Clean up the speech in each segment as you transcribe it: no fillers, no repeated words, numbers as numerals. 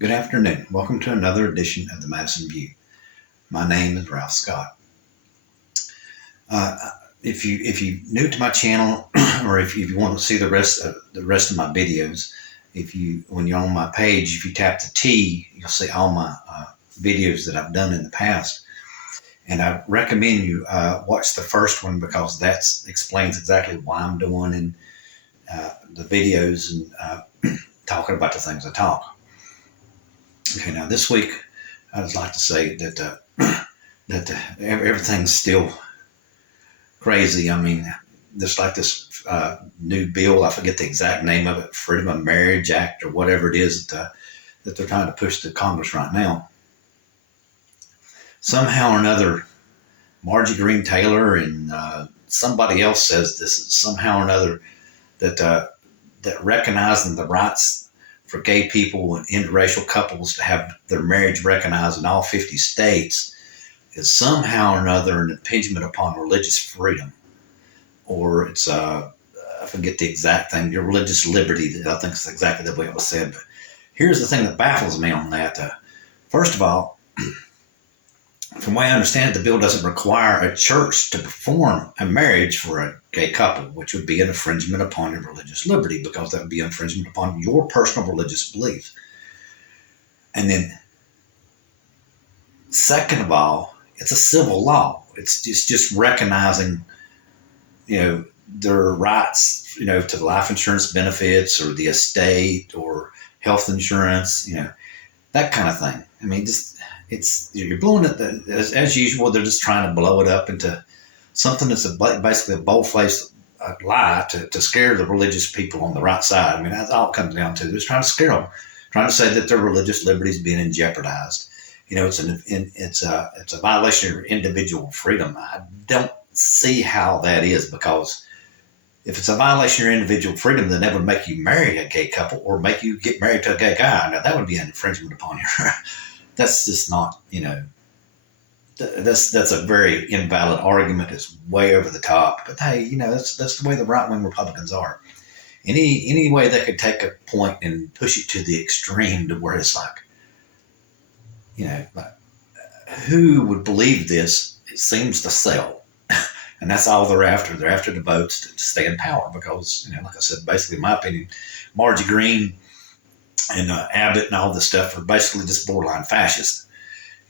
Good afternoon. Welcome to another edition of the Madison View. My name is Ralph Scott. Uh, if you new to my channel, or if you want to see the rest of my videos, when you're on my page, if you tap the T, you'll see all my videos that I've done in the past. And I recommend you watch the first one because that explains exactly why I'm doing the videos and talking about the things I talk. Okay, now this week I would like to say that everything's still crazy. I mean, just like this new bill, I forget the exact name of it, Freedom of Marriage Act or whatever it is that they're trying to push to Congress right now. Somehow or another, Margie Green Taylor and somebody else says this somehow or another that recognizing the rights for gay people and interracial couples to have their marriage recognized in all 50 states is somehow or another an impingement upon religious freedom, or it's I forget the exact thing, your religious liberty. I think it's exactly the way it was said. But here's the thing that baffles me on that. First of all, from the way I understand it, the bill doesn't require a church to perform a marriage for a gay couple, which would be an infringement upon your religious liberty, because that would be an infringement upon your personal religious beliefs. And then, second of all, it's a civil law. It's just recognizing, their rights, to the life insurance benefits or the estate or health insurance, that kind of thing. I mean, you're blowing it as usual. They're just trying to blow it up into something that's basically a bold-faced lie to scare the religious people on the right side. I mean, that's all it comes down to. They're just trying to scare them, trying to say that their religious liberty is being jeopardized. It's a violation of your individual freedom. I don't see how that is, because if it's a violation of your individual freedom, then that would make you marry a gay couple or make you get married to a gay guy. Now, that would be an infringement upon your. That's just not, that's a very invalid argument. It's way over the top. But hey, that's the way the right wing Republicans are. Any way they could take a point and push it to the extreme to where it's like, like, who would believe this? It seems to sell. And that's all they're after. They're after the votes to stay in power because, like I said, basically, in my opinion, Margie Green and Abbott and all this stuff are basically just borderline fascist.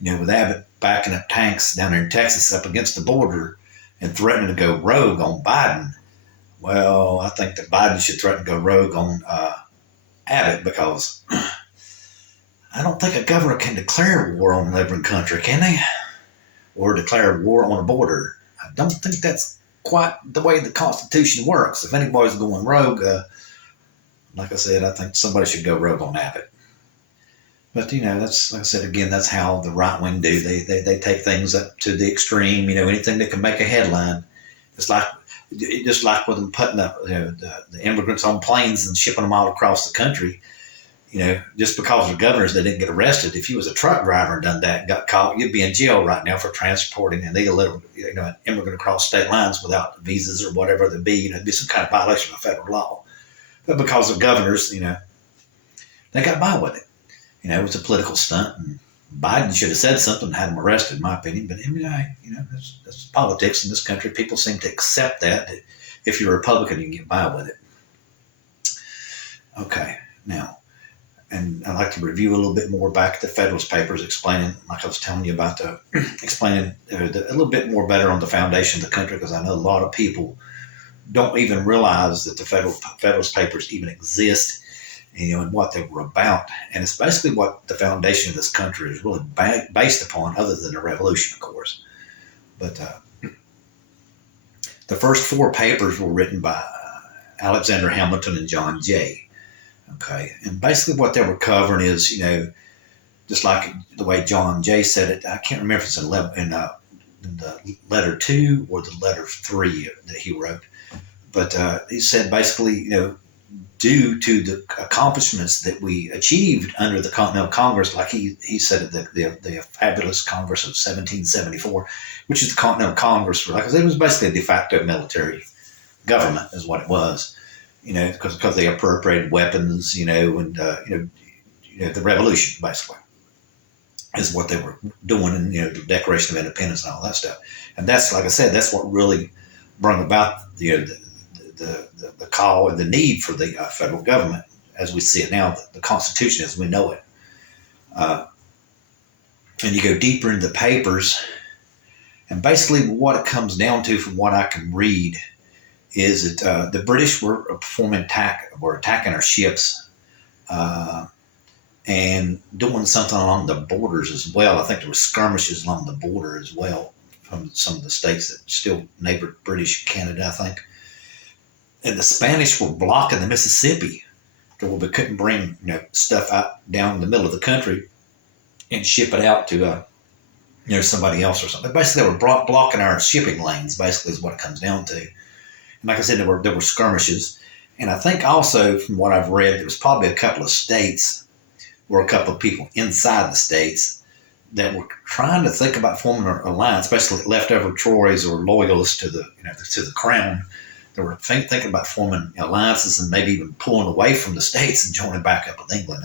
With Abbott backing up tanks down there in Texas up against the border and threatening to go rogue on Biden. Well, I think that Biden should threaten to go rogue on Abbott, because I don't think a governor can declare war on a neighboring country, can they? Or declare war on a border. I don't think that's quite the way the Constitution works. If anybody's going rogue, like I said, I think somebody should go rogue on Abbott. But, that's, like I said, again, that's how the right wing do. They take things up to the extreme, anything that can make a headline. It's just like with them putting the immigrants on planes and shipping them all across the country. Just because they're governors, they didn't get arrested. If you was a truck driver and done that and got caught, you'd be in jail right now for transporting an illegal, an immigrant across state lines without visas or whatever it be. It'd be some kind of violation of federal law. But because of governors, they got by with it. It was a political stunt, and Biden should have said something and had him arrested, in my opinion. But that's politics in this country. People seem to accept that if you're a Republican, you can get by with it. Okay, now, and I'd like to review a little bit more back at the Federalist Papers, explaining, like I was telling you about, explaining a little bit more better on the foundation of the country, because I know a lot of people don't even realize that the Federalist Papers even exist, and what they were about. And it's basically what the foundation of this country is really based upon, other than the revolution, of course. But the first four papers were written by Alexander Hamilton and John Jay. Okay. And basically what they were covering is, just like the way John Jay said it, I can't remember if it's in the letter 2 or the letter 3 that he wrote. But he said basically, due to the accomplishments that we achieved under the Continental Congress, like he said at the fabulous Congress of 1774, which is the Continental Congress, because it was basically a de facto military government is what it was, because they appropriated weapons, and the revolution, basically, is what they were doing, and the Declaration of Independence and all that stuff. And that's, like I said, that's what really brought about the call and the need for the federal government as we see it now, the Constitution as we know it. And you go deeper into the papers, and basically what it comes down to, from what I can read, is that the British were attacking our ships, and doing something along the borders as well. I think there were skirmishes along the border as well from some of the states that still neighbored British Canada, I think. And the Spanish were blocking the Mississippi, so we couldn't bring stuff out down the middle of the country and ship it out to somebody else or something. Basically, they were blocking our shipping lanes. Basically, is what it comes down to. And like I said, there were skirmishes, and I think also from what I've read, there was probably a couple of states, or a couple of people inside the states, that were trying to think about forming an alliance, especially leftover Tories or loyalists to the crown. They were thinking about forming alliances and maybe even pulling away from the states and joining back up with England.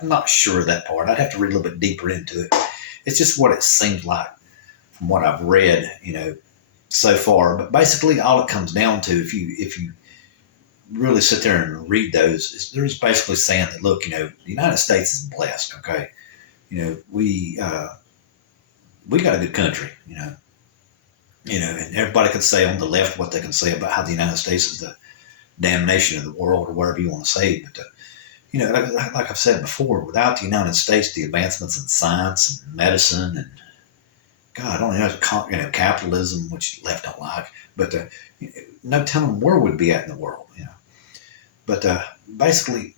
I'm not sure of that part. I'd have to read a little bit deeper into it. It's just what it seems like from what I've read, so far. But basically, all it comes down to, if you really sit there and read those, they're just basically saying that, look, the United States is blessed. Okay, we got a good country. And everybody can say on the left what they can say about how the United States is the damnation of the world, or whatever you want to say. But like I've said before, without the United States, the advancements in science and medicine and God, I don't know, capitalism, which left don't like, but no telling where we'd be at in the world. But basically,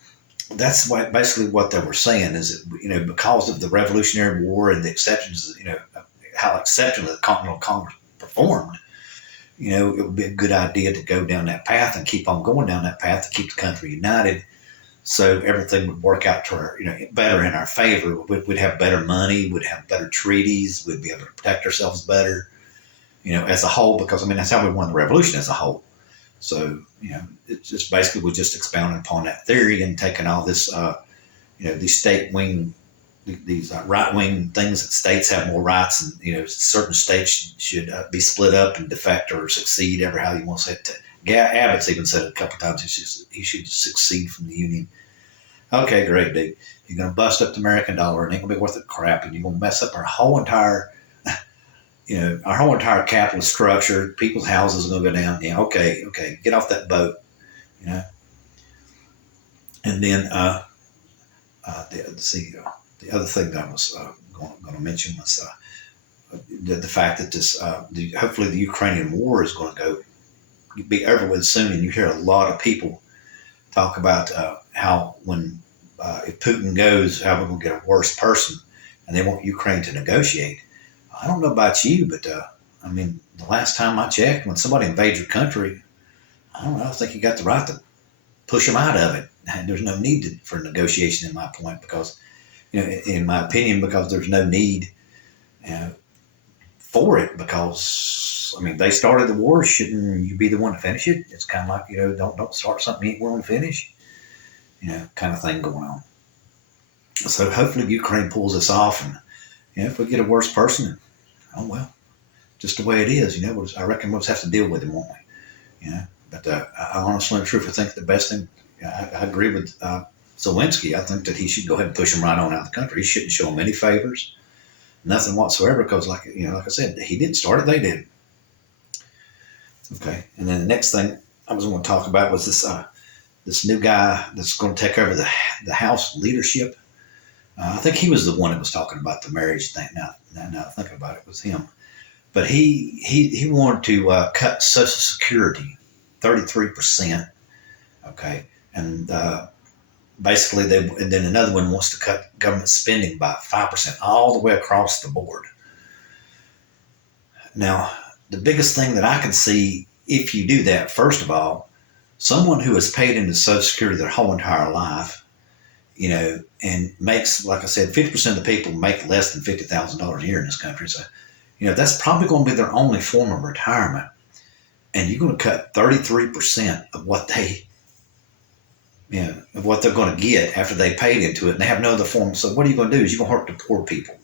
that's basically what they were saying is that, because of the Revolutionary War and the exceptions, how exceptionally the Continental Congress performed, it would be a good idea to go down that path and keep on going down that path to keep the country united, so everything would work out to our, better in our favor. We'd have better money, we'd have better treaties, we'd be able to protect ourselves better, as a whole, because that's how we won the revolution as a whole. So, it just basically was just expounding upon that theory and taking all this, these state wing, these right wing things that states have more rights, and certain states should be split up and defect or secede, ever how you want to say it. Abbott's even said it a couple of times. He should secede from the Union. Okay, great, dude. You're going to bust up the American dollar, and it ain't going to be worth a crap, and you're going to mess up our whole entire capitalist structure. People's houses are going to go down. Yeah, okay, get off that boat, And then the other thing that I was going to mention was the fact that this hopefully the Ukrainian war is going to be over with soon, and you hear a lot of people talk about how when if Putin goes, how we're going to get a worse person, and they want Ukraine to negotiate. I don't know about you, but the last time I checked, when somebody invades your country, I think you got the right to push them out of it. And there's no need for negotiation, in my point, because, in my opinion, because there's no need for it, because, they started the war. Shouldn't you be the one to finish it? It's kind of like, don't start something you ain't willing to finish, kind of thing going on. So hopefully Ukraine pulls this off, and, if we get a worse person, oh, well, just the way it is, I reckon we'll just have to deal with it, won't we? But I honestly and truthfully think the best thing, I agree with Zelensky. I think that he should go ahead and push him right on out of the country. He shouldn't show him any favors, nothing whatsoever, because like I said, he didn't start it, they did. Okay, and then the next thing I was going to talk about was this new guy that's going to take over the House leadership. I think he was the one that was talking about the marriage thing. Now thinking about it, was him. But he wanted to cut Social Security 33%. Okay, and basically and then another one wants to cut government spending by 5%, all the way across the board. Now, the biggest thing that I can see, if you do that, first of all, someone who has paid into Social Security their whole entire life, and makes, like I said, 50% of the people make less than $50,000 a year in this country. So, that's probably going to be their only form of retirement. And you're going to cut 33% of what they, of what they're going to get after they paid into it, and they have no other form. So what are you going to do? Is you're going to hurt the poor people.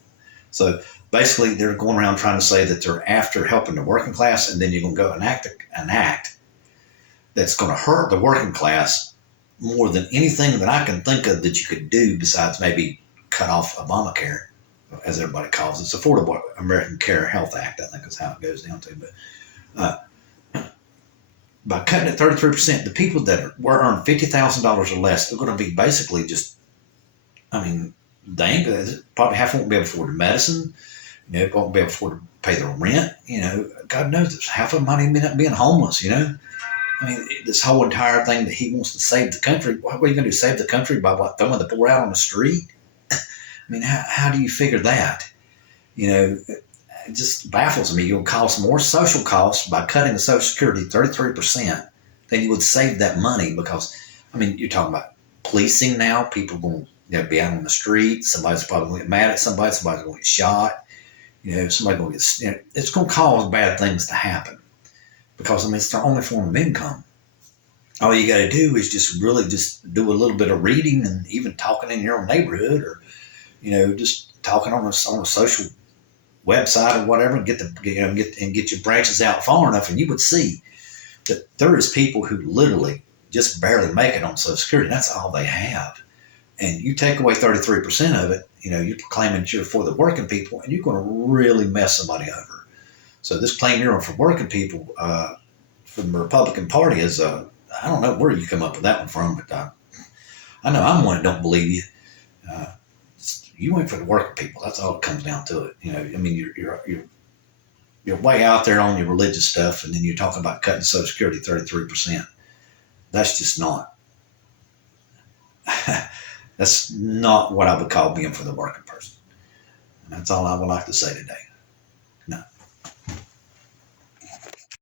So basically, they're going around trying to say that they're after helping the working class, and then you're going to go enact an act that's going to hurt the working class more than anything that I can think of that you could do besides maybe cut off Obamacare, as everybody calls it. It's Affordable American Care Health Act, I think is how it goes down to. But by cutting it 33%, the people that earn $50,000 or less, they're going to be basically just, I mean, they ain't, probably half won't be able to afford the medicine. Won't be able to afford to pay their rent. God knows half of them might even end up being homeless. I mean, this whole entire thing that he wants to save the country. What are you going to do? Save the country by what? Throwing the poor out on the street? I mean, how do you figure that? It just baffles me. You'll cause more social costs by cutting the Social Security 33% than you would save that money because, I mean, you're talking about policing now. People are going to be out on the street. Somebody's probably going to get mad at somebody. Somebody's going to get shot. Somebody's going to get, it's going to cause bad things to happen because, I mean, it's their only form of income. All you got to do is just really just do a little bit of reading and even talking in your own neighborhood or, just talking on a social website or whatever and get your branches out far enough, and you would see that there is people who literally just barely make it on Social Security. That's all they have. And you take away 33% of it, you're proclaiming you're for the working people, and you're going to really mess somebody over. So this claim you're for working people from the Republican Party is, I don't know where you come up with that one from, but I know I'm one that don't believe you. You ain't for the working people. That's all it comes down to it. I mean, you're way out there on your religious stuff, and then you're talking about cutting Social Security 33%. That's just not. That's not what I would call being for the working person. And that's all I would like to say today. No.